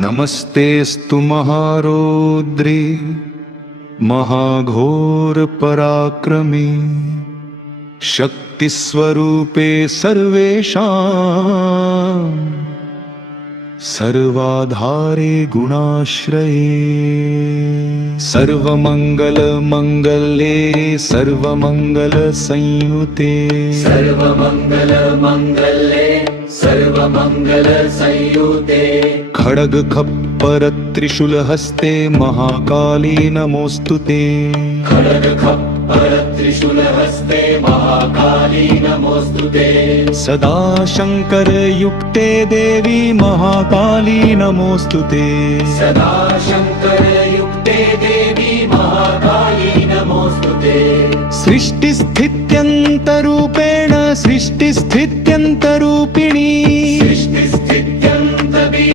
नमस्तेस्तु महारौद्रे महाघोर पराक्रमे शक्तिस्वरूपे सर्वेषां सर्वाधारे गुणाश्रये सर्वमंगलमंगले सर्वमंगलसंयुते सर्वमंगलमंगले सर्वमंगलसंयुते खड्ग खप्पर त्रिशूलहस्ते महाकाली नमोस्तुते खड्ग खप्पर त्रिशूलहस्ते महाकाली नमोस्तुते सदा शंकरयुक्ते देवी महाकाली नमोस्तुते सदा शंकरयुक्ते देवी महाकाली नमोस्तुते सृष्टिस्थित्यन्तरूपेण सृष्टिस्थित्य